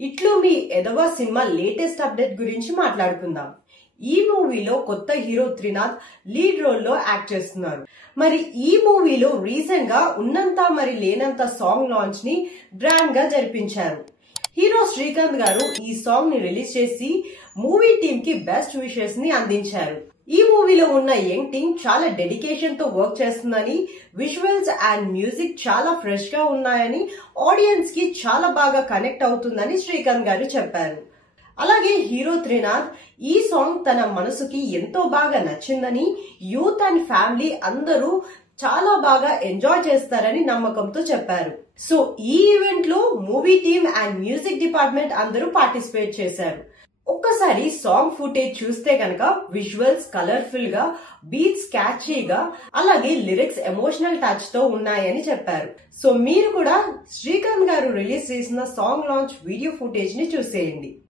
ఇట్లు మీ ఎదవ cinema latest update గురించి మాట్లాడుకుందాం. ఈ మూవీలో కొత్త హీరో త్రినాథ్ లీడ్ రోల్ లో యాక్ట్ చేస్తున్నారు. మరి ఈ మూవీలో రీసెంట్ గా ఉన్నంత మరి లేనంత సాంగ్ లాంచ్ ని గ్రాండ్ గా జరిపించారు. హీరో శ్రీకాంత్ గారు ఈ సాంగ్ ని రిలీజ్ చేసి మూవీ టీమ్ కి బెస్ట్ విషెస్ ని అందించారు. ఈ మూవీలో ఉన్న యంగ్ టీమ్ చాలా డెడికేషన్ తో వర్క్ చేస్తుందని, విజువల్స్ అండ్ మ్యూజిక్ చాలా ఫ్రెష్ గా ఉన్నాయని, ఆడియన్స్ కి చాలా బాగా కనెక్ట్ అవుతుందని శ్రీకాంత్ గారు చెప్పారు. అలాగే హీరో త్రినాథ్ ఈ సాంగ్ తన మనసుకి ఎంతో బాగా నచ్చిందని, యూత్ అండ్ ఫ్యామిలీ అందరూ చాలా బాగా ఎంజాయ్ చేస్తారని నమ్మకంతో చెప్పారు. సో ఈ ఈవెంట్ లో movie team and music department అందరూ పార్టిసిపేట్ చేశారు. ఒక్కసారి సాంగ్ ఫుటేజ్ చూస్తే కనుక విజువల్స్ కలర్ఫుల్ గా, బీట్స్ క్యాచీగా, అలాగే లిరిక్స్ ఎమోషనల్ టచ్ తో ఉన్నాయని చెప్పారు. సో మీరు కూడా శ్రీకాంత్ గారు రిలీజ్ చేసిన సాంగ్ లాంచ్ వీడియో ఫుటేజ్ ని చూసేయండి.